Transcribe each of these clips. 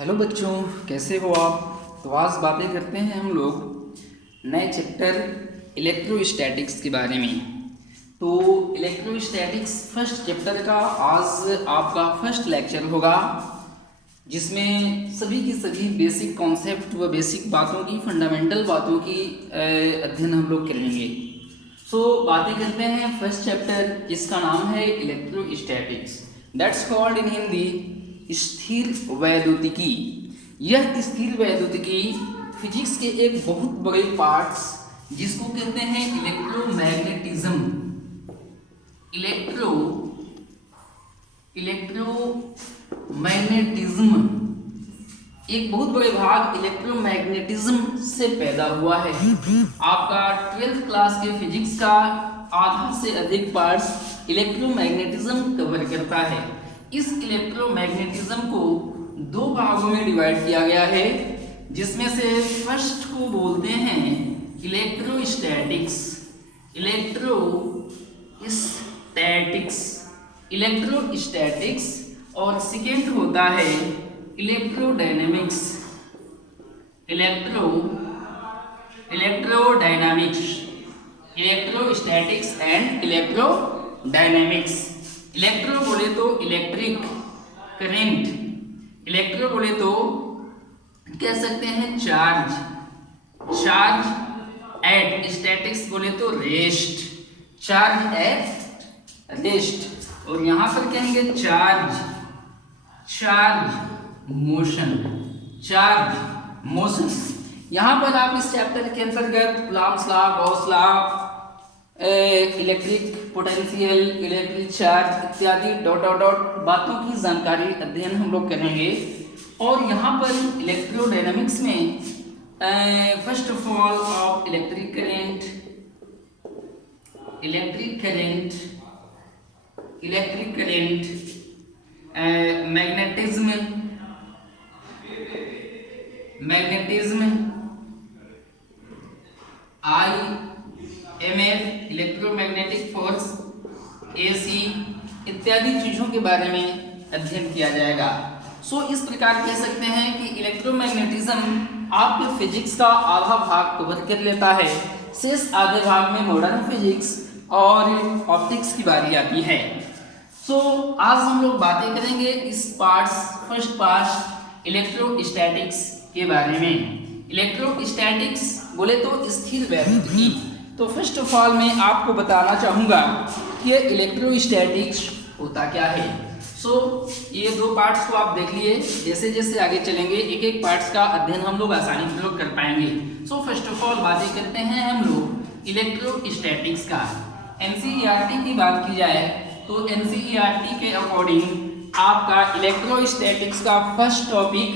Hello बच्चों, कैसे हो आप। तो आज बातें करते हैं हम लोग नए चैप्टर इलेक्ट्रोस्टैटिक्स के बारे में। तो इलेक्ट्रोस्टैटिक्स फर्स्ट चैप्टर का आज आपका फर्स्ट लेक्चर होगा, जिसमें सभी की सभी बेसिक कॉन्सेप्ट व बेसिक बातों की फंडामेंटल बातों की अध्ययन हम लोग करेंगे। बातें करते हैं फर्स्ट चैप्टर, जिसका नाम है electrostatics, that's called in Hindi स्थिर वैद्युतिकी। यह स्थिर वैद्युतिकी फिजिक्स के एक बहुत बड़े पार्ट्स, जिसको कहते हैं इलेक्ट्रोमैग्नेटिज्म, इलेक्ट्रोमैग्नेटिज्म, एक बहुत बड़े भाग इलेक्ट्रोमैग्नेटिज्म से पैदा हुआ है। आपका 12th क्लास के फिजिक्स का आधा से अधिक पार्ट्स इलेक्ट्रोमैग्नेटिज्म कवर करता है। इस इलेक्ट्रोमैग्नेटिज्म को दो भागों में डिवाइड किया गया है, जिसमें से फर्स्ट को बोलते हैं इलेक्ट्रोस्टैटिक्स, इलेक्ट्रोस्टैटिक्स, और सेकेंड होता है electrodynamics, electrostatics and electrodynamics. Electro बोले तो इलेक्ट्रिक करंट, इलेक्ट्रो बोले तो कह सकते हैं चार्ज एट, स्टैटिक्स बोले तो रेस्ट, चार्ज एट रेस्ट, और यहां पर कहेंगे चार्ज मोशन। यहां पर आप इस चैप्टर के अंतर्गत Coulomb's law, Gauss law, electric potential, electric charge इत्यादि डॉट बातों की जानकारी अध्ययन हम लोग करेंगे। और यहाँ पर इलेक्ट्रोडायनामिक्स में first of all of electric current, magnetism, IMF, electromagnetic force, AC इत्यादि चीजों के बारे में अध्ययन किया जाएगा। इस प्रकार कह सकते हैं कि इलेक्ट्रोमैग्नेटिज्म आपके फिजिक्स का आधा भाग कवर कर लेता है, शेष आधे भाग में मॉडर्न फिजिक्स और ऑप्टिक्स की बारी आती है। आज हम लोग बातें करेंगे इस फर्स्ट पार्ट इलेक्ट्रोस्टैटिक्स के बारे में। इलेक्ट्रोस्टैटिक्स बोले तो स्थिर वैद्युतिकी। तो फर्स्ट ऑफ ऑल मैं आपको बताना चाहूँगा कि इलेक्ट्रोस्टैटिक्स होता क्या है। ये दो पार्ट्स को आप देख लिए, जैसे जैसे आगे चलेंगे एक एक पार्ट्स का अध्ययन हम लोग आसानी से लोग कर पाएंगे। फर्स्ट ऑफ ऑल बातें करते हैं हम लोग इलेक्ट्रोस्टैटिक्स का। NCERT की बात की जाए तो NCERT के अकॉर्डिंग आपका इलेक्ट्रोस्टैटिक्स का फर्स्ट टॉपिक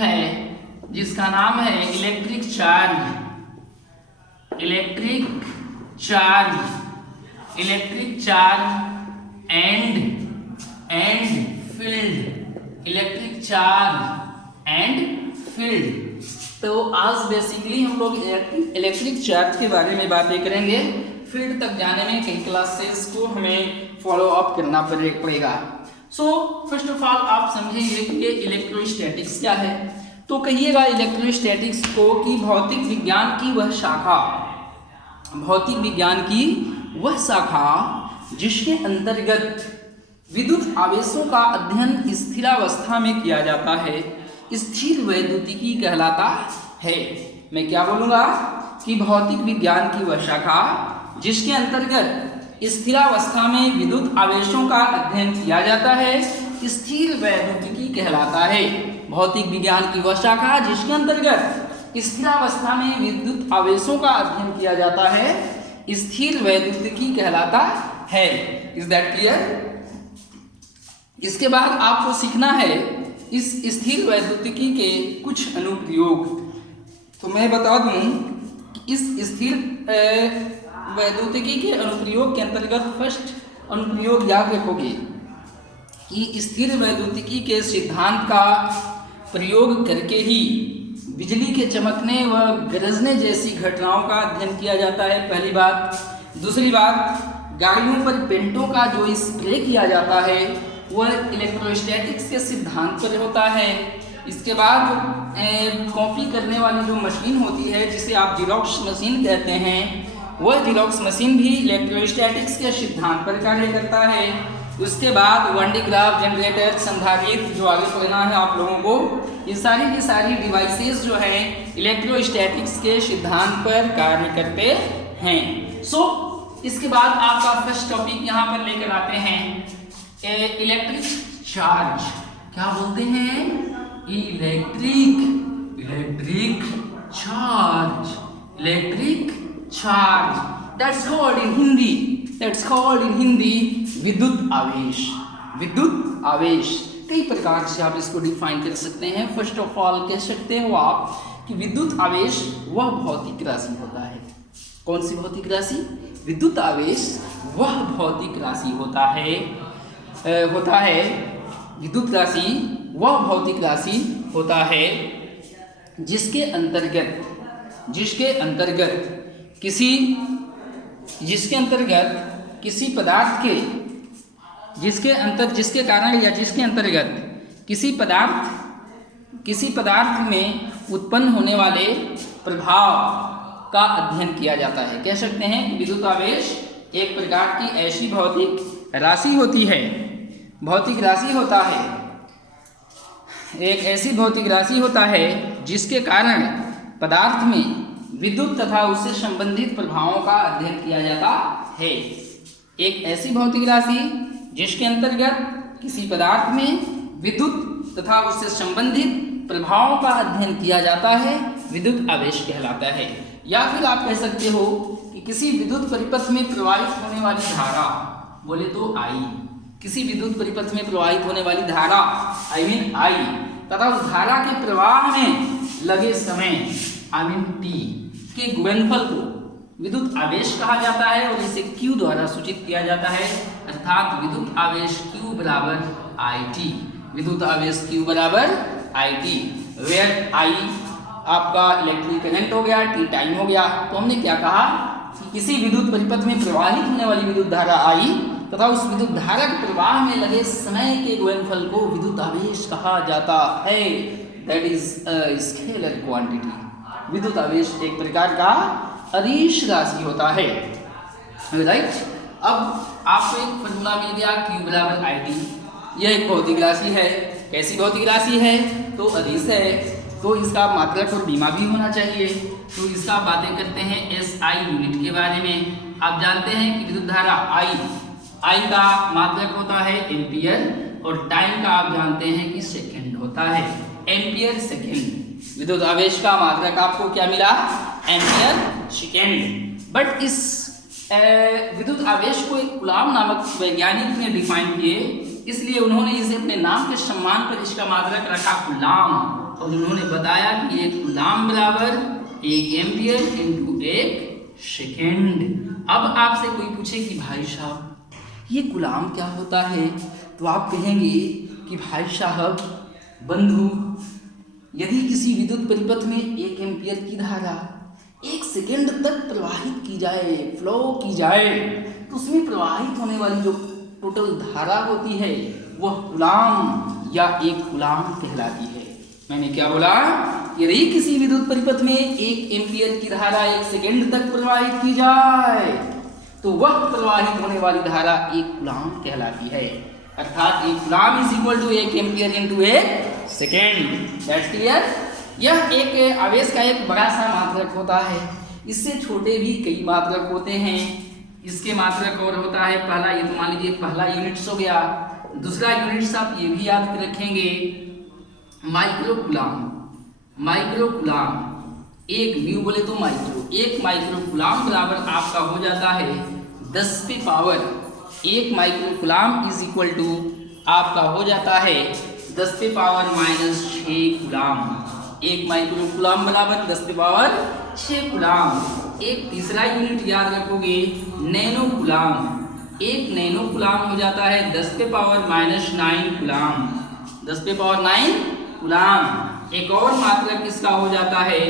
है जिसका नाम है इलेक्ट्रिक चार्ज एंड फील्ड। तो आज बेसिकली हम लोग इलेक्ट्रिक चार्ज के बारे में बातें करेंगे। फील्ड तक जाने में कई क्लासेस को हमें फॉलो अप करना पड़ेगा। फर्स्ट ऑफ ऑल आप समझेंगे कि ये इलेक्ट्रोस्टैटिक्स क्या है। तो कहिएगा इलेक्ट्रोस्टैटिक्स को कि भौतिक विज्ञान की वह शाखा जिसके अंतर्गत विद्युत आवेशों का अध्ययन स्थिरावस्था में किया जाता है, स्थिर वैद्युतिकी कहलाता है। मैं क्या बोलूँगा कि भौतिक विज्ञान की वह शाखा जिसके अंतर्गत स्थिरावस्था में विद्युत आवेशों का अध्ययन किया जाता है, स्थिर वैद्युतिकी कहलाता है। भौतिक विज्ञान की वह शाखा जिसके अंतर्गत स्थिरावस्था में विद्युत आवेशों का अध्ययन किया जाता है, स्थिर वैद्युतिकी कहलाता है। Is that clear? इसके बाद आपको सीखना है इस स्थिर वैद्युतिकी के कुछ अनुप्रयोग। तो मैं बता दूं कि इस स्थिर वैद्युतिकी के अनुप्रयोग के अंतर्गत फर्स्ट अनुप्रयोग याद रखोगे कि स्थिर वैद्युतिकी के सिद्धांत का प्रयोग करके ही बिजली के चमकने व गरजने जैसी घटनाओं का अध्ययन किया जाता है, पहली बात। दूसरी बात, गाड़ियों पर पेंटों का जो स्प्रे किया जाता है वह इलेक्ट्रोस्टैटिक्स के सिद्धांत पर होता है। इसके बाद कॉपी करने वाली जो मशीन होती है जिसे आप जीरोक्स मशीन कहते हैं, वह जीरोक्स मशीन भी इलेक्ट्रोस्टैटिक्स के सिद्धांत पर कार्य करता है। उसके बाद 1D ग्राफ, जनरेटर, संधारित्र, जो आगे पढ़ना है आप लोगों को, ये सारी की सारी डिवाइसेस जो है इलेक्ट्रोस्टैटिक्स के सिद्धांत पर कार्य करते हैं। इसके बाद आपका फर्स्ट टॉपिक यहाँ पर लेकर आते हैं इलेक्ट्रिक चार्ज। क्या बोलते हैं? Electric charge. That's called in Hindi विद्युत आवेश। कई प्रकार से आप इसको डिफाइन कर सकते हैं। फर्स्ट ऑफ ऑल कह सकते हो आप कि विद्युत आवेश वह भौतिक राशि होता है। कौन सी भौतिक राशि? विद्युत आवेश वह भौतिक राशि होता है विद्युत राशि वह भौतिक राशि होता है जिसके अंतर्गत किसी पदार्थ के जिसके कारण या जिसके अंतर्गत किसी पदार्थ में उत्पन्न होने वाले प्रभाव का अध्ययन किया जाता है। कह सकते हैं कि विद्युत आवेश एक प्रकार की ऐसी भौतिक राशि होती है, एक ऐसी भौतिक राशि होता है जिसके कारण पदार्थ में विद्युत तथा उससे संबंधित प्रभावों का अध्ययन किया जाता है। एक ऐसी भौतिक राशि जिसके अंतर्गत किसी पदार्थ में विद्युत तथा उससे संबंधित प्रभावों का अध्ययन किया जाता है, विद्युत आवेश कहलाता है। या फिर आप कह सकते हो कि किसी विद्युत परिपथ में प्रवाहित होने वाली धारा, बोले तो आई, किसी विद्युत परिपथ में प्रवाहित होने वाली धारा आई तथा उस धारा के प्रवाह में लगे समय t के गुणनफल को विद्युत आवेश कहा जाता है और इसे Q द्वारा सूचित किया जाता है। अर्थात विद्युत आवेश Q बराबर IT, विद्युत आवेश Q बराबर IT, वेयर I आपका इलेक्ट्रिक करंट हो गया, T टाइम हो गया। तो हमने क्या कहा कि किसी विद्युत परिपथ में प्रवाहित होने वाली विद्युत धारा I तथा उस विद्युत धारा के प्रवाह में लगे समय के गुणनफल को विद्युत आवेश कहा जाता है। That is scalar quantity. विद्युत आवेश एक प्रकार का अदिश राशि होता है, राइट। अब आपको एक फॉर्मूला मिल गया Q बराबर IT। यह एक भौतिक राशि है। कैसी भौतिक राशि है? तो अदिश है, तो इसका मात्रक और बीमा भी होना चाहिए। तो इसका बातें करते हैं SI यूनिट के बारे में। आप जानते हैं कि विद्युत धारा I का मात्रक होता है एम्पियर और टाइम का आप जानते हैं कि सेकंड होता है, एम्पियर सेकंड। विद्युत आवेश का मात्रक आपको क्या मिला? Ampere second. बट इस विद्युत आवेश को एक कूलाम नामक वैज्ञानिक ने डिफाइन किए, इसलिए उन्होंने इसे अपने नाम के सम्मान पर इसका मात्रक रखा कूलाम, और उन्होंने बताया कि एक कूलाम बराबर 1 एम्पियर इंटू 1 सेकंड। अब आपसे कोई पूछे कि भाई साहब ये कूलाम क्या होता है, तो आप कहेंगे कि भाई साहब बंधु, यदि किसी विद्युत परिपथ में 1 एम्पियर की धारा 1 सेकंड तक प्रवाहित की जाए, फ्लो की जाए, तो उसमें प्रवाहित होने वाली जो टोटल धारा होती है वह कूलाम या 1 कूलाम कहलाती है। मैंने क्या बोला? यदि किसी विद्युत परिपथ में 1 एम्पियर की धारा 1 सेकंड तक प्रवाहित की जाए तो वह प्रवाहित होने वाली धारा 1 कूलाम कहलाती है। अर्थात 1 coulomb is equal to 1 ampere into 1 second. That's clear. यह एक आवेश का एक बड़ा सा मात्रक होता है। इससे छोटे भी कई मात्रक होते हैं। इसके मात्रक और होता है पहला, ये तो मान लीजिए पहला यूनिट्स हो गया। दूसरा यूनिट्स आप ये भी याद रखेंगे, माइक्रो कूलाम। माइक्रो कूलाम, एक न्यू बोले तो माइक्रो, 1 माइक्रो कूलाम बराबर आपका हो जाता है 10 पे power 1 micro coulomb is equal to आपका हो जाता है 10 पे power minus 6 coulomb. 1 micro coulomb बराबर 10 पे पावर 6 कूलाम। एक तीसरा यूनिट याद रखोगे, नैनो कूलाम। 1 नैनो कूलाम हो जाता है 10 पे पावर माइनस 9 कूलाम। 10 पे पावर 9 कूलाम। एक और मात्रक इसका हो जाता है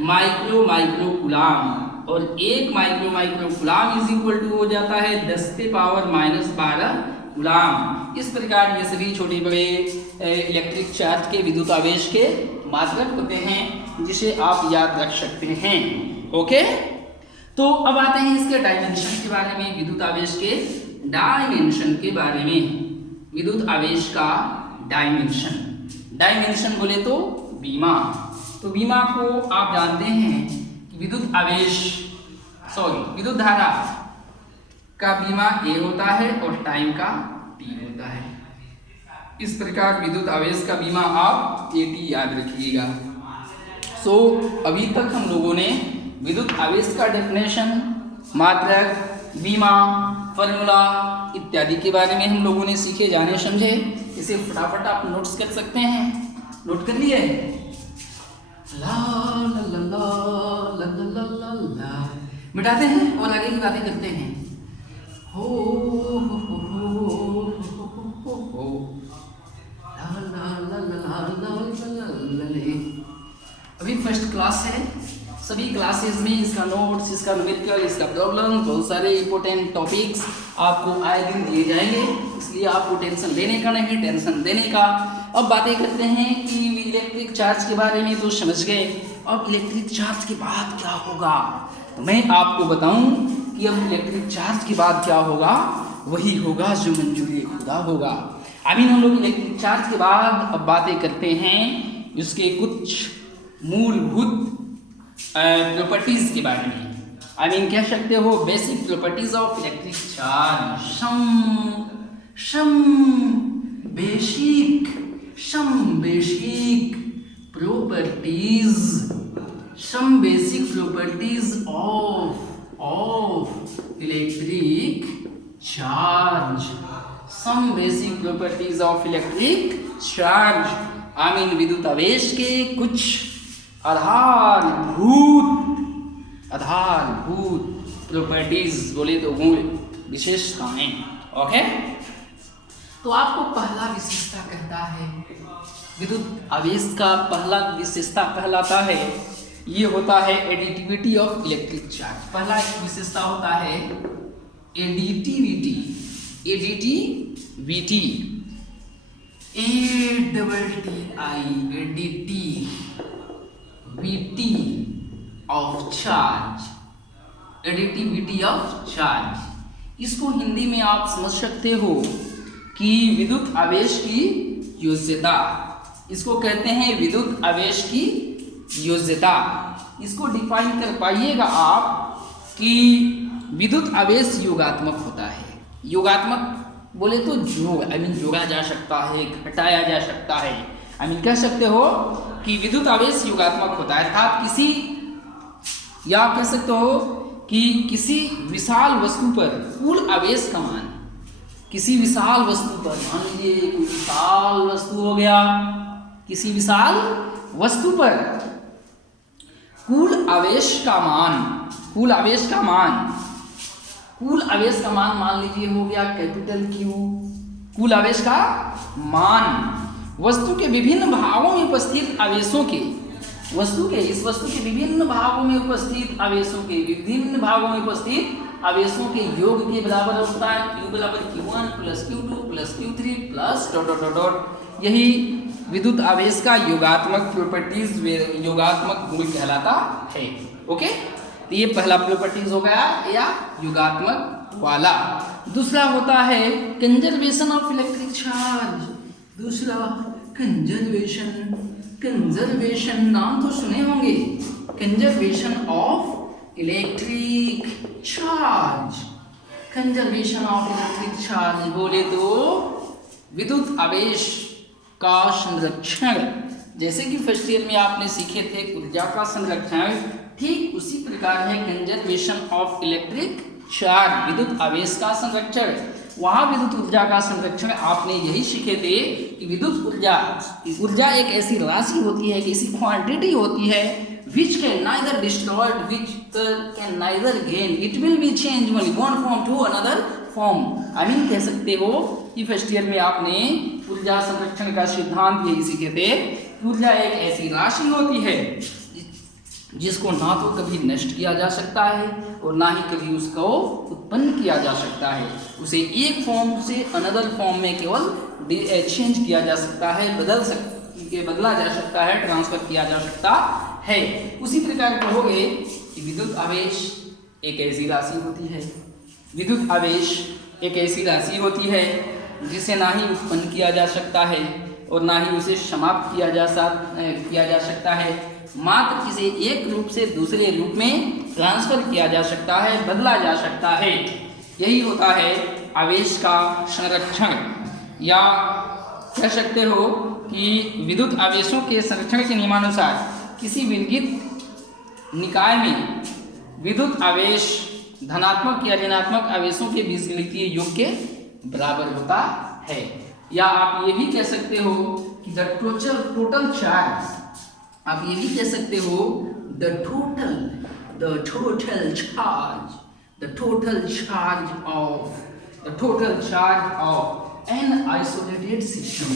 माइक्रो कूलाम, और 1 micro coulomb is equal to हो जाता है 10 पे पावर माइनस 12 कूलाम। इस प्रकार ये सभी छोटे बड़े इलेक्ट्रिक चार्ज के विद्युत आवेश के मात्रक होते हैं जिसे आप याद रख सकते हैं। ओके, तो अब आते हैं इसके डायमेंशन के बारे में, विद्युत आवेश के डायमेंशन के बारे में। विद्युत आवेश का डायमेंशन बोले तो बीमा। तो बीमा को आप जानते हैं कि विद्युत धारा का बीमा A होता है और टाइम का T होता है। इस प्रकार विद्युत आवेश का बीमा आप AT याद रखिएगा। अभी तक हम लोगों ने विद्युत आवेश का डेफिनेशन, मात्रक, बीमा, फॉर्मूला इत्यादि के बारे में हम लोगों ने सीखे, जाने समझे। इसे फटाफट आप नोट्स कर सकते हैं। नोट कर लिए? ला ला ला ला ला ला ला ला मिटाते हैं और आगे की बातें करते हैं। हो ला ला ला ला ला ला ला। अभी फर्स्ट क्लास है, सभी क्लासेस में इसका नोट्स, इसका न्यूमेरिकल, इसका प्रॉब्लम, बहुत सारे इंपॉर्टेंट टॉपिक्स आपको आए दिन दिए जाएंगे, इसलिए आपको टेंशन लेने का नहीं, टेंशन देने का। अब बातें करते हैं कि इलेक्ट्रिक चार्ज के बारे में तो समझ गए, अब इलेक्ट्रिक चार्ज के बाद क्या होगा तो मैं आपको बताऊं कि अब इलेक्ट्रिक चार्ज के बाद क्या होगा, वही होगा जो मंजूरी खुदा होगा। अभी हम लोग इलेक्ट्रिक चार्ज के बाद अब बातें करते हैं इसके कुछ मूलभूत प्रॉपर्टीज के बारे में। कह सकते हो basic properties of electric charge. some basic properties of electric charge। विद्युत आवेश के कुछ आधारभूत प्रॉपर्टीज बोले तो विशेषताएं। ओके, तो आपको पहला विशेषता कहता है, विद्युत आवेश का पहला विशेषता कहलाता है, ये होता है एडिटिविटी ऑफ इलेक्ट्रिक चार्ज। पहला एक विशेषता होता है additivity of charge. Additivity of charge, इसको हिंदी में आप समझ सकते हो कि विद्युत आवेश की योज्यता, इसको कहते हैं विद्युत आवेश की योज्यता। इसको डिफाइन कर पाइएगा आप कि विद्युत आवेश योगात्मक होता है। योगात्मक बोले तो जोड़ा जा सकता है, घटाया जा सकता है। कह सकते हो कि विद्युत आवेश योगात्मक होता है, अर्थात या कह सकते हो कि किसी विशाल वस्तु पर कुल आवेश का मान, किसी विशाल वस्तु पर, मान लीजिए कोई विशाल वस्तु हो गया, किसी विशाल वस्तु पर कुल आवेश का मान मान लीजिए हो गया कैपिटल Q। कुल आवेश का मान वस्तु के विभिन्न भागों में उपस्थित आवेशों के, इस वस्तु के विभिन्न भागों में उपस्थित आवेशों के योग के बराबर होता है। Q बराबर Q1 plus Q2 plus Q3 plus dot. यही विद्युत आवेश का योगात्मक प्रॉपर्टीज, योगात्मक गुण कहलाता है। ओके, तो ये पहला प्रॉपर्टीज हो गया या योगात्मक वाला। दूसरा होता है कंजर्वेशन ऑफ इलेक्ट्रिक चार्ज। दूसरा कंजर्वेशन नाम तो सुने होंगे, conservation of electric charge. Conservation of electric charge बोले तो विद्युत आवेश का संरक्षण। जैसे कि फर्स्ट ईयर में आपने सीखे थे ऊर्जा का संरक्षण, ठीक उसी प्रकार है कंजर्वेशन ऑफ इलेक्ट्रिक चार्ज, विद्युत आवेश का संरक्षण। वहाँ विद्युत ऊर्जा का संरक्षण आपने यही सीखे थे कि विद्युत ऊर्जा एक ऐसी राशि होती है, ऐसी क्वांटिटी होती है which can neither destroyed, which can neither gain, it will be changed only one form to another form। कह सकते हो कि फर्स्ट ईयर में आपने ऊर्जा संरक्षण का सिद्धांत यही सीखे थे। ऊर्जा एक ऐसी राशि होती है जिसको ना तो कभी नष्ट किया जा सकता है और ना ही कभी उसको उत्पन्न किया जा सकता है। उसे एक फॉर्म से अनदर फॉर्म में केवल चेंज किया जा सकता है, बदला जा सकता है, ट्रांसफर किया जा सकता है। उसी प्रकार कहोगे कि विद्युत आवेश एक ऐसी राशि होती है, विद्युत आवेश एक ऐसी राशि होती है जिसे ना ही उत्पन्न किया जा सकता है और ना ही उसे समाप्त किया जा सकता है, मात्र इसे एक रूप से दूसरे रूप में ट्रांसफर किया जा सकता है, बदला जा सकता है। यही होता है आवेश का संरक्षण, या कह सकते हो कि विद्युत आवेशों के संरक्षण के नियमानुसार किसी विद्युत निकाय में विद्युत आवेश धनात्मक या ऋणात्मक आवेशों के बीजगणितीय योग के बराबर होता है। या आप ये भी कह सकते हो कि द टोटल चार्ज, आप ये भी कह सकते हो the total charge of an isolated system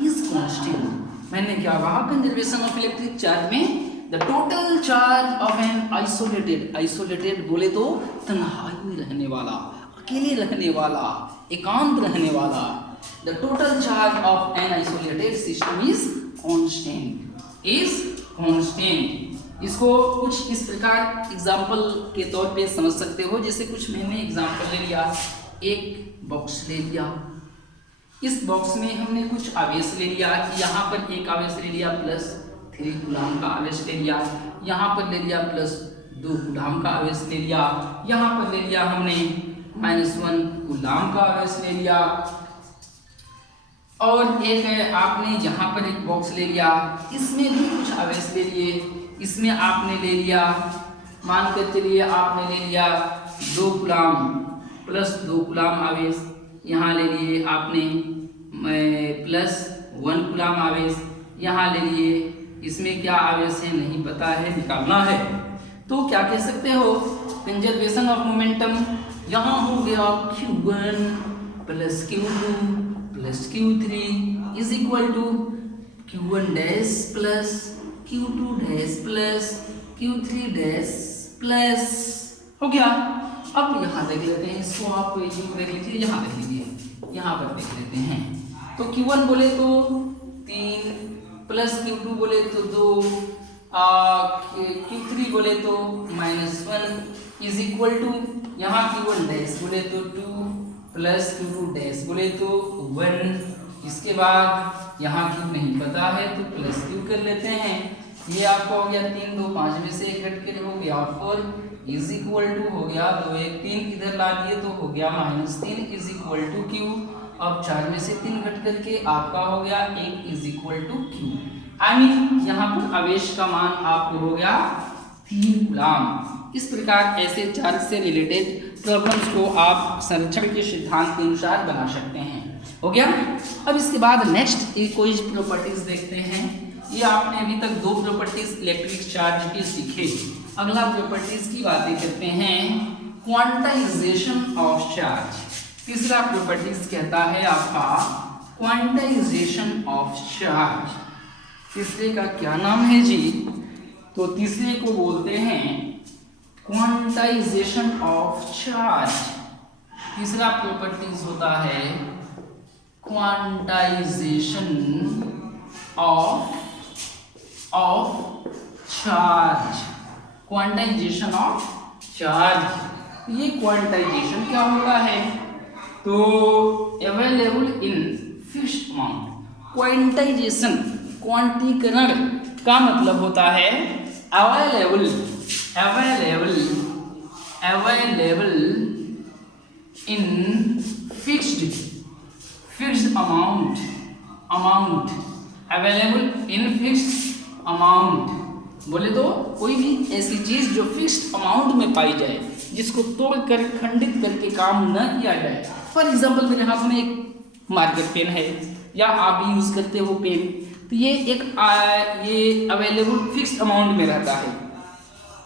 is constant। मैंने क्या कहा कंजर्वेशन ऑफ इलेक्ट्रिक चार्ज में the total charge of an isolated बोले तो तन्हाई में रहने वाला, अकेले रहने वाला, एकांत रहने वाला। The total charge of an isolated system is constant. इसको कुछ इस प्रकार एग्जाम्पल के तौर पे समझ सकते हो। जैसे कुछ मैंने एग्जाम्पल ले लिया, एक बॉक्स ले लिया, इस बॉक्स में हमने कुछ आवेश ले लिया, यहाँ पर एक आवेश ले लिया +3 कूलम का आवेश ले लिया, यहाँ पर ले लिया +2 कूलम का आवेश ले लिया, यहाँ पर ले लिया हमने -1 कूलम का आवेश ले लिया, और एक आपने यहाँ पर एक बॉक्स ले लिया, इसमें भी कुछ आवेश ले लिए, इसमें आपने ले लिया, मान कर चलिए आपने ले लिया 2 कूलम +2 कूलम आवेश, यहाँ ले लिए आपने +1 कूलम आवेश, यहाँ ले लिए, इसमें क्या आवेश है नहीं पता है, निकालना है। तो क्या कह सकते हो, कंजर्वेशन ऑफ मोमेंटम यहाँ हो गया Q1 + Q2 + Q3 is equal to Q1 dash plus Q2 dash plus Q3 dash plus, हो गया। अब यहाँ देख लेते हैं, इसको आप देख लीजिए, यहाँ देख लीजिए, यहाँ पर देख लेते हैं। तो Q1 बोले तो 3 + Q2 बोले तो 2, Q3 बोले तो -1 इज इक्वल टू यहाँ Q1 डैश बोले तो 2 + Q2 डैश बोले तो 1। इसके बाद यहाँ Q नहीं पता है तो +Q कर लेते हैं। ये आपका हो गया 3 2 5 में से 1 घट के हो गया 4 इज इक्वल टू हो गया 2 1 3 इधर ला दिए तो हो गया -3 इज इक्वल टू Q। अब 4 में से 3 घट करके आपका हो गया 1 is equal to Q। I mean यहाँ पर आवेश का मान आपको हो गया 3 कूलम। इस प्रकार ऐसे चार्ज से रिलेटेड प्रॉब्लम्स को आप संरक्षण के सिद्धांत के अनुसार बना सकते हैं। हो गया। अब इसके बाद नेक्स्ट कोई प्रॉपर्टीज देखते हैं। ये आपने अभी तक 2 प्रॉपर्टीज इलेक्ट्रिक चार्ज की सीखे। अगला प्रॉपर्टीज की बातें करते हैं, क्वांटाइजेशन ऑफ चार्ज। तीसरा प्रॉपर्टीज कहता है आपका क्वांटाइजेशन ऑफ चार्ज। तीसरे का क्या नाम है जी? तो तीसरे को बोलते हैं क्वांटाइजेशन ऑफ चार्ज। तीसरा प्रॉपर्टीज होता है quantization of charge. Quantization of charge, ये क्वांटाइजेशन क्या होता है? तो available in fixed amount. Quantization क्वांटीकरण का मतलब होता है available in fixed amount available in fixed amount बोले तो कोई भी ऐसी चीज जो फिक्स्ड अमाउंट में पाई जाए, जिसको तोड़कर खंडित करके काम न किया जाए। फॉर एग्जांपल मेरे हाथ में एक मार्कर पेन है या आप भी यूज करते हो पेन, तो ये एक ये अवेलेबल फिक्स्ड अमाउंट में रहता है।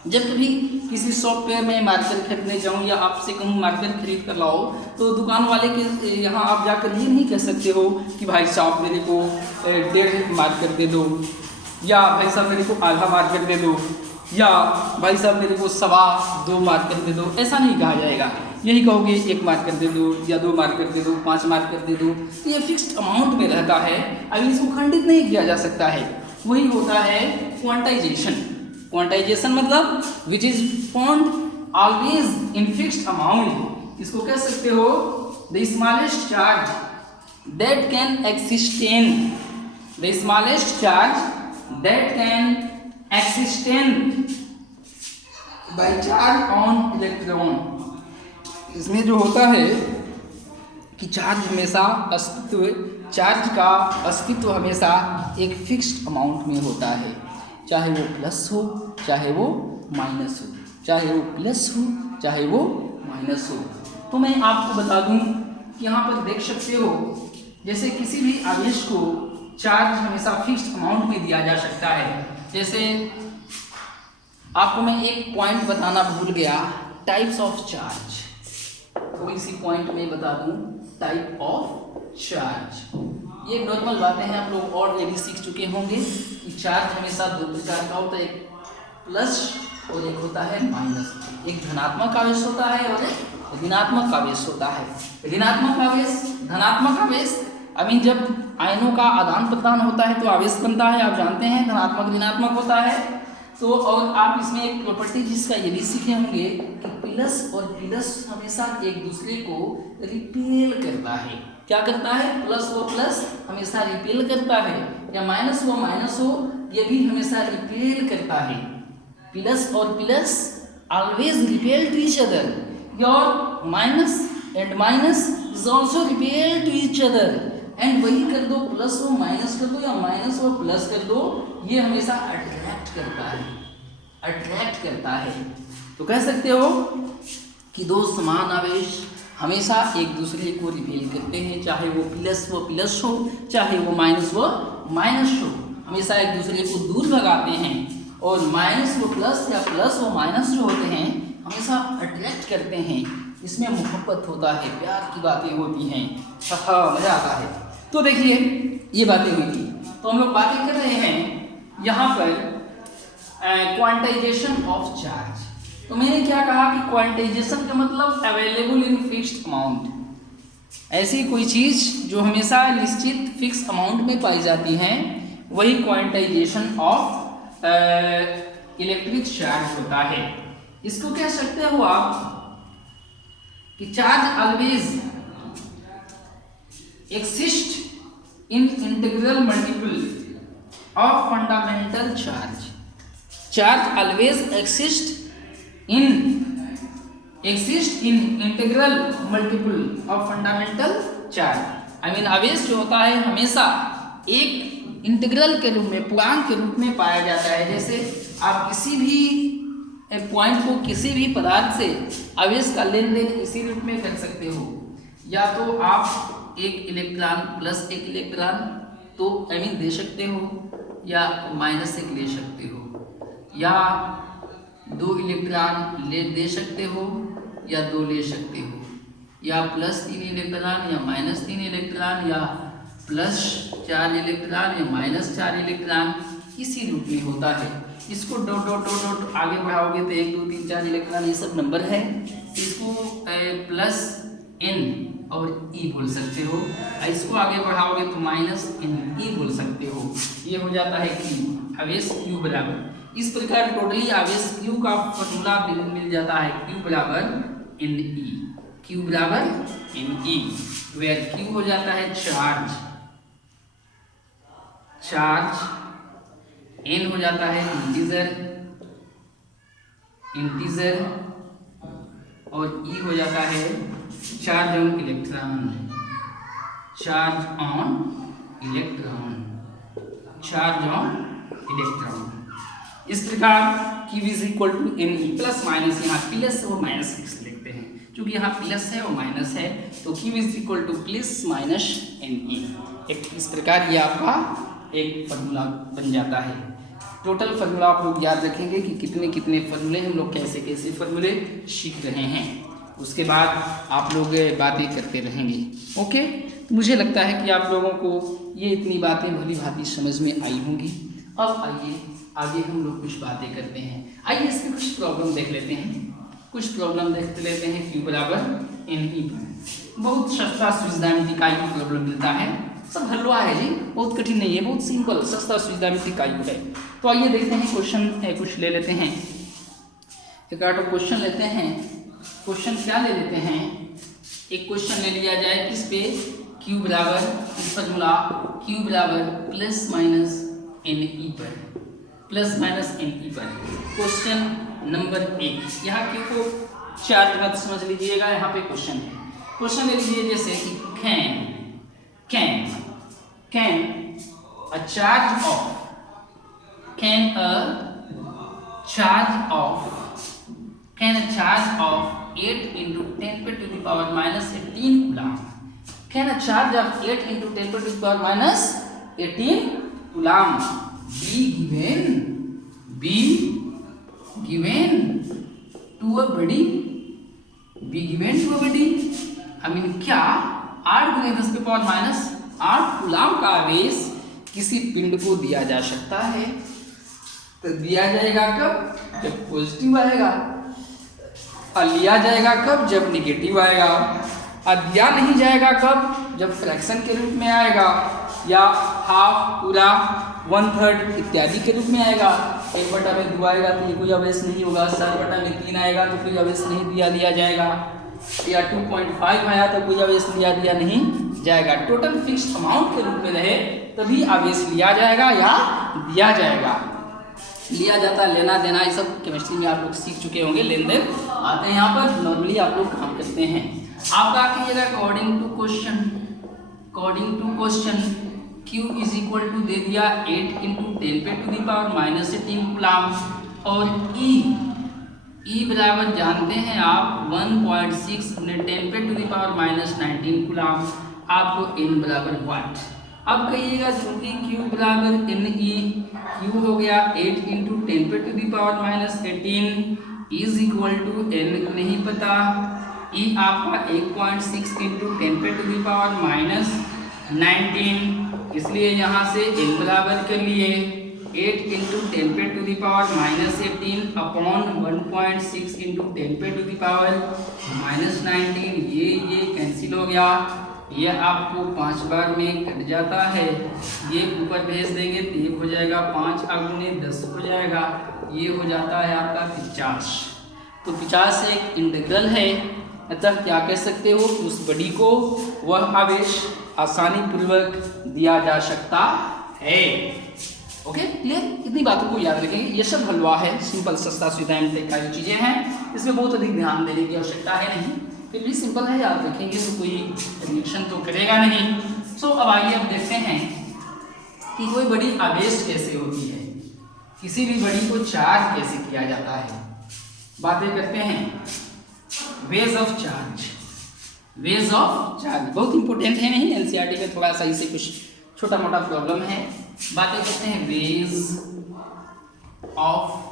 जब कभी किसी सॉफ्टवेयर में मार्कर खरीदने जाऊँ या आपसे कहूँ मार्कर खरीद कर लाओ, तो दुकान वाले के यहाँ आप जाकर ये नहीं कह सकते हो कि भाई साहब मेरे को 1.5 मार्कर दे दो, या भाई साहब मेरे को आधा मार्कर दे दो, या भाई साहब मेरे को 2.25 मार्कर दे दो। ऐसा नहीं कहा जाएगा। यही कहोगे 1 मार्कर दे दो या 2 मार्कर दे दो, 5 मार्कर दे दो। तो ये फिक्स्ड अमाउंट में रहता है, अभी इसको खंडित नहीं किया जा सकता है। वही होता है क्वांटाइजेशन। क्वांटाइजेशन मतलब which is found always in fixed amount. इसको कह सकते हो the smallest charge that can exist, the smallest charge that can exist by charge on electron. इसमें जो होता है कि चार्ज हमेशा अस्तित्व, चार्ज का अस्तित्व हमेशा एक फिक्स्ड अमाउंट में होता है, चाहे वो प्लस हो चाहे वो माइनस हो, चाहे वो प्लस हो चाहे वो माइनस हो। तो मैं आपको बता दूं कि यहाँ पर देख सकते हो, जैसे किसी भी आवेश को चार्ज हमेशा फिक्स्ड अमाउंट में दिया जा सकता है। जैसे आपको मैं एक पॉइंट बताना भूल गया, टाइप्स ऑफ चार्ज। तो इसी पॉइंट में बता दूं टाइप ऑफ चार्ज। ये नॉर्मल बातें हैं, आप लोग ऑलरेडी सीख चुके होंगे कि चार्ज हमेशा 2 प्रकार का होता है, एक प्लस और एक होता है माइनस। एक धनात्मक आवेश होता है और एक ऋणात्मक आवेश होता है। ऋणात्मक आवेश, धनात्मक आवेश, अभी जब आयनों का आदान प्रदान होता है तो आवेश बनता है, आप जानते हैं धनात्मक ऋणात्मक होता है। तो और आप इसमें एक प्रॉपर्टी जिसका ये भी सीखे होंगे कि प्लस और प्लस हमेशा एक दूसरे को रिपेल करता है। क्या करता है? प्लस वो प्लस हमेशा रिपेल करता है, या माइनस वो माइनस हो ये भी हमेशा रिपेल करता है। प्लस और plus always repel to each other, your minus and minus is also repel to each other. And वही कर दो, प्लस वो माइनस कर दो या माइनस वो प्लस कर दो, ये हमेशा अट्रैक्ट करता है, अट्रैक्ट करता है। तो कह सकते हो कि 2 समान आवेश हमेशा एक दूसरे को रिपेल करते हैं, चाहे वो प्लस हो चाहे वो माइनस हो, हमेशा एक दूसरे को दूर भगाते हैं। और माइनस वो प्लस या प्लस वो माइनस जो होते हैं हमेशा अट्रैक्ट करते हैं। इसमें मोहब्बत होता है, प्यार की बातें होती हैं, मज़ा आता है। तो देखिए ये बातें हुई थी, तो हम लोग बातें कर रहे हैं यहाँ पर क्वांटाइजेशन ऑफ चार्ज। तो मैंने क्या कहा कि क्वांटाइजेशन का मतलब अवेलेबल इन फिक्स्ड अमाउंट, ऐसी कोई चीज़ जो हमेशा निश्चित फिक्स अमाउंट में पाई जाती हैं, वही क्वांटाइजेशन ऑफ इलेक्ट्रिक चार्ज होता है। इसको कह सकते हो आप कि charge always exist in integral multiple of fundamental charge. Charge always exist in integral multiple of fundamental charge. I mean आवेश जो होता है हमेशा एक इंटीग्रल के रूप में, पूर्णांक के रूप में पाया जाता है। जैसे आप किसी भी पॉइंट को किसी भी पदार्थ से आवेश का लेन देन इसी रूप में कर सकते हो, या तो आप एक इलेक्ट्रॉन प्लस एक इलेक्ट्रॉन तो आई मीन दे सकते हो, या माइनस 1 ले सकते हो, या 2 इलेक्ट्रॉन दे सकते हो या 2 ले सकते हो, या प्लस 3 इलेक्ट्रॉन या माइनस 3 इलेक्ट्रॉन, या प्लस 4 इलेक्ट्रॉन या माइनस 4 इलेक्ट्रॉन, इसी रूप में होता है। इसको डॉट डॉट डॉट डॉट आगे बढ़ाओगे तो 1 2 3 4 इलेक्ट्रॉन ये सब नंबर है। इसको प्लस n और e बोल सकते हो, इसको आगे बढ़ाओगे तो माइनस n e बोल सकते हो। ये हो जाता है कि आवेश q बराबर, इस प्रकार टोटली आवेश q का फॉर्मूला मिल जाता है q बराबर ne, q बराबर ne, वेयर q हो जाता है चार्ज, n हो जाता है इंटीजर, और e हो जाता है चार्ज ऑन इलेक्ट्रॉन, इस प्रकार Q is equal to Ne plus minus, यहाँ प्लस और माइनस लिखते हैं, क्योंकि यहाँ प्लस है और माइनस है, तो Q is equal two plus minus Ne। इस प्रकार ये आपका एक फॉर्मूला बन जाता है। टोटल फार्मूला आप लोग याद रखेंगे कि कितने कितने फार्मूले हम लोग कैसे कैसे फार्मूले सीख रहे हैं, उसके बाद आप लोग बातें करते रहेंगे। ओके, तो मुझे लगता है कि आप लोगों को ये इतनी बातें भली भांति समझ में आई होंगी। अब आइए आगे हम लोग कुछ बातें करते हैं। आइए इसमें कुछ प्रॉब्लम देख लेते हैं। कुछ प्रॉब्लम देख लेते हैं। Q बराबर NE पर बहुत सस्ता सुविधा इकाई का प्रॉब्लम मिलता है। सब हलवा है जी, बहुत कठिन नहीं है, बहुत सिंपल सस्ता सुविधा इकाई है। तो आइए देखते हैं क्वेश्चन कुछ ले लेते हैं। एक आठ क्वेश्चन लेते हैं। क्वेश्चन क्या ले लेते हैं, एक क्वेश्चन ले लिया जाए किस पे, Q बराबर फॉर्मूला Q बराबर प्लस माइनस NE पर, प्लस माइनस NE पर। क्वेश्चन नंबर 1, यहाँ Q को 4 मत समझ लीजिएगा, यहाँ पे क्वेश्चन है। क्वेश्चन ले लीजिए जैसे कि can a charge of 8 into 10 to the power minus 18 coulomb, can a charge of 8 into 10 to the power minus 18 coulomb be given to a body, I mean क्या 8 × 10 की पावर माइनस 8 कूलाम का आवेश किसी पिंड को दिया जा सकता है। तो दिया जाएगा कब, जब पॉजिटिव आएगा, और लिया जाएगा कब, जब निगेटिव आएगा। और दिया नहीं जाएगा कब, जब फ्रैक्शन के रूप में आएगा, या हाफ, पूरा, 1/3 इत्यादि के रूप में आएगा। 1/2 आएगा तो ये कोई आवेश नहीं होगा। 4/3 आएगा तो कोई आवेश नहीं दिया जाएगा। या 2.5 आया तो कोई आवेश दिया नहीं जाएगा। टोटल फिक्स्ड अमाउंट के रूप में रहे तभी आवेश लिया जाएगा या दिया जाएगा। लिया जाता, लेना देना, ये सब केमिस्ट्री में आप लोग सीख चुके होंगे। लेन देन आते हैं, यहाँ पर नॉर्मली आप लोग काम करते हैं। आप क्या कीजिएगा, according to question Q is equal to दे दिया 8 × 10 to the power minus 18 coulomb, और E बराबर जानते हैं आप 1.6 × 10 to the power minus 19 coulomb. आपको N बराबर वाट। अब कहिएगा चूंकि Q बराबर NE, Q हो गया 8 × 10 to the power minus 18 is equal to N नहीं पता, E आपका 1.6 × 10 to the power minus 19, इसलिए यहाँ से N बराबर कर लिए 8 × 10 to the power minus 18 upon 1.6 × 10 to the power minus 19। ये कैंसिल हो गया, ये आपको 5 बार में कट जाता है। ये ऊपर भेज देंगे तो ये हो जाएगा 5 × 10 हो जाएगा, ये हो जाता है आपका 50। तो 50 एक इंटीग्रल है, अतः क्या कह सकते हो कि उस बॉडी को वह आवेश आसानी पूर्वक दिया जा सकता है। Okay, clear? इतनी बातों को याद रखेंगे। ये सब हलवा है, सिंपल सस्ता सुविधा का जो चीज़ें हैं, इसमें बहुत अधिक ध्यान देने की आवश्यकता है नहीं, फिर भी सिंपल है, याद रखेंगे तो कोई रिएक्शन तो करेगा नहीं। सो अब आइए अब देखते हैं कि कोई बड़ी आवेश कैसे होती है, किसी भी बड़ी को चार्ज कैसे किया जाता है। बातें करते हैं वेज ऑफ चार्ज। बहुत इंपॉर्टेंट है, नहीं एनसीईआरटी में थोड़ा सा इसे कुछ छोटा मोटा प्रॉब्लम है। बातें करते हैं वेज ऑफ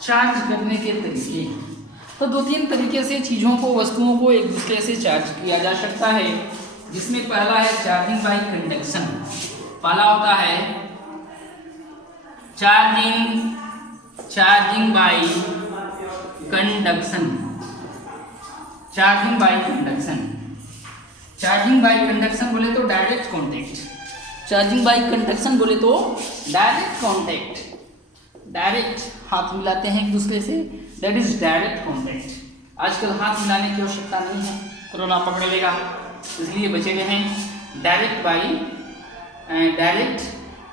चार्ज करने के तरीके। तो 2-3 तरीके से चीज़ों को, वस्तुओं को एक दूसरे से चार्ज किया जा सकता है, जिसमें पहला है चार्जिंग बाय कंडक्शन। पहला होता है charging by conduction. Charging by conduction बोले तो direct contact. Charging by conduction बोले तो डायरेक्ट कांटेक्ट, डायरेक्ट हाथ मिलाते हैं एक दूसरे से, दैट इज डायरेक्ट कांटेक्ट। आजकल हाथ मिलाने की आवश्यकता नहीं है, कोरोना पकड़ लेगा, इसलिए बचे हैं direct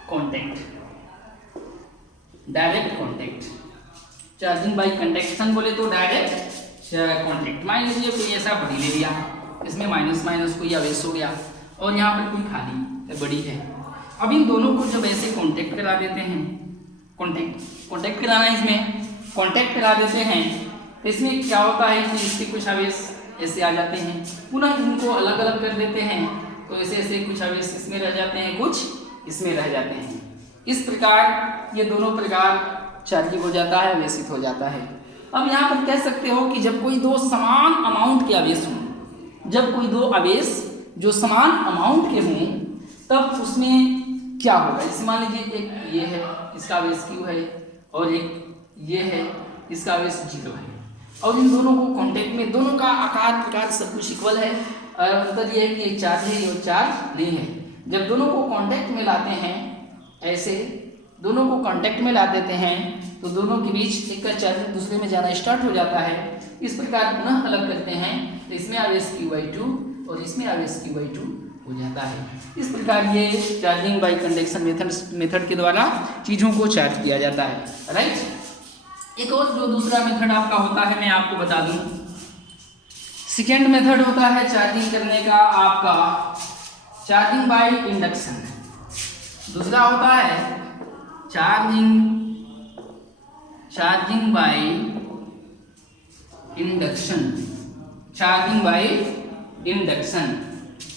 contact. Charging by conduction बोले तो डायरेक्ट कांटेक्ट। मान लीजिए कोई ऐसा बड़ी ले लिया, इसमें माइनस कोई आवेश हो गया और यहाँ पर कोई खाली बड़ी है। अब इन दोनों को जब ऐसे कांटेक्ट करा देते हैं, कांटेक्ट कराना, इसमें कांटेक्ट करा देते हैं, तो इसमें क्या होता है कि इसके कुछ आवेश ऐसे आ जाते हैं, पुनः इनको अलग अलग कर देते हैं, तो ऐसे कुछ आवेश इसमें रह जाते हैं, कुछ इसमें रह जाते हैं। इस प्रकार ये दोनों प्रकार चार्जिंग हो जाता है, आवेशित हो जाता है। अब यहाँ पर कह सकते हो कि जब कोई दो समान अमाउंट के आवेश हों, जब कोई दो आवेश जो समान अमाउंट के हों, तब उसमें क्या होगा। जैसे मान लीजिए एक ये है, इसका आवेश Q है, और एक ये है, इसका आवेश 0 है, और इन दोनों को कांटेक्ट में, दोनों का आकार प्रकार सब कुछ इक्वल है, और अंतर ये है कि ये चार्ज है, ये चार्ज नहीं है। जब दोनों को कांटेक्ट में लाते हैं, ऐसे दोनों को कांटेक्ट में ला देते हैं, तो दोनों के बीच एक का चार्ज दूसरे में जाना स्टार्ट हो जाता है। इस प्रकार पुनः अलग करते हैं, तो इसमें आवेश Q/2 और इसमें आवेश Q/2 हो जाता है। इस प्रकार ये चार्जिंग बाय कंडक्शन मेथड के द्वारा चीज़ों को चार्ज किया जाता है, राइट। एक और जो दूसरा मेथड आपका होता है, मैं आपको बता दूं, सेकेंड मेथड होता है चार्जिंग करने का आपका चार्जिंग बाय इंडक्शन। दूसरा होता है charging by induction. Charging by induction,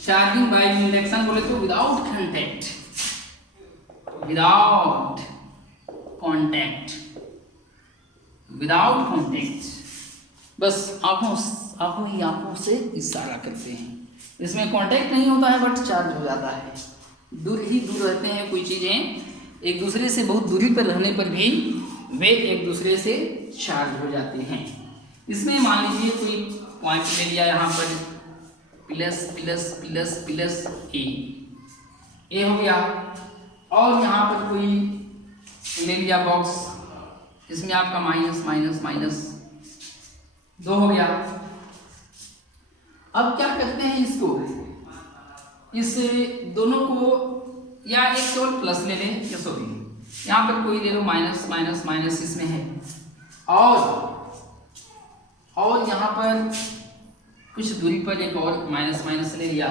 charging by induction बोले तो विदाउट कांटेक्ट, विदाउट कांटेक्ट, बस आंखों से इशारा करते हैं। इसमें कांटेक्ट नहीं होता है, बट चार्ज हो जाता है। दूर रहते हैं कोई चीज़ें, एक दूसरे से बहुत दूरी पर रहने पर भी वे एक दूसरे से चार्ज हो जाते हैं। इसमें मान लीजिए कोई पॉइंट ले लिया, यहाँ पर प्लस प्लस प्लस प्लस ए हो गया, और यहाँ पर कोई ले लिया बॉक्स, इसमें आपका माइनस माइनस माइनस 2 हो गया। अब क्या करते हैं इसको, इस दोनों को, या एक केवल प्लस ले लें, या सॉरी यहाँ पर कोई ले लो माइनस माइनस माइनस इसमें है, और यहाँ पर कुछ दूरी पर एक और माइनस माइनस ले लिया।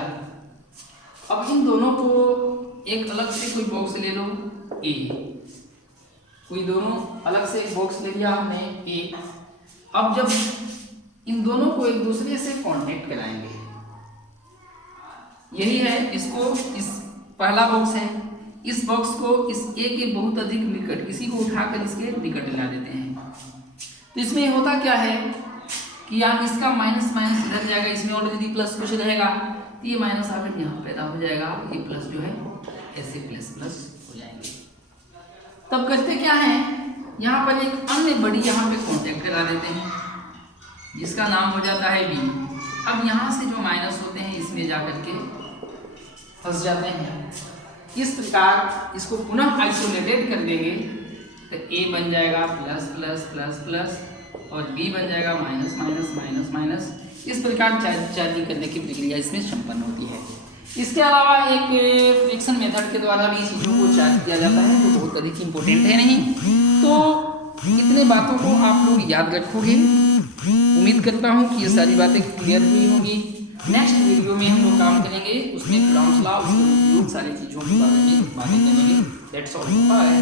अब इन दोनों को एक अलग से कोई बॉक्स ले लो ए, कोई दोनों अलग से एक बॉक्स ले लिया हमने ए। अब जब इन दोनों को एक दूसरे से कांटेक्ट कराएंगे, यही है, इसको इस पहला बॉक्स है, इस बॉक्स को इस ए के बहुत अधिक निकट, इसी को उठाकर इसके निकट ला देते हैं। तो इसमें होता क्या है कि यहाँ इसका माइनस माइनस इधर जाएगा, इसमें ऑलरेडी प्लस कुछ रहेगा, तो ये माइनस आकर यहाँ पैदा हो जाएगा, ये प्लस जो है ऐसे प्लस प्लस हो जाएंगे। तब करते क्या है, यहाँ पर एक अन्य बड़ी यहाँ पे कांटेक्ट करा देते हैं, जिसका नाम हो जाता है बी। अब यहाँ से जो माइनस होते हैं इसमें जाकर के फंस जाते हैं। इस प्रकार इसको पुनः आइसोलेटेड कर देंगे, तो ए बन जाएगा प्लस प्लस प्लस प्लस, और बी बन जाएगा माइनस माइनस माइनस माइनस। इस प्रकार चार्जिंग करने की प्रक्रिया इसमें संपन्न होती है। इसके अलावा एक फ्रिक्शन मेथड के द्वारा भी चीज़ों को चार्ज किया जाता है, जो बहुत अधिक इम्पोर्टेंट है नहीं। तो इतने बातों को आप लोग याद रखोगे, उम्मीद करता हूँ कि ये सारी बातें क्लियर हुई होंगी। नेक्स्ट वीडियो में हम लोग काम करेंगे, उसमें कूलॉम्स लॉ, उसके सारी चीज़ों के बारे में बातें करेंगे। That's all, bye.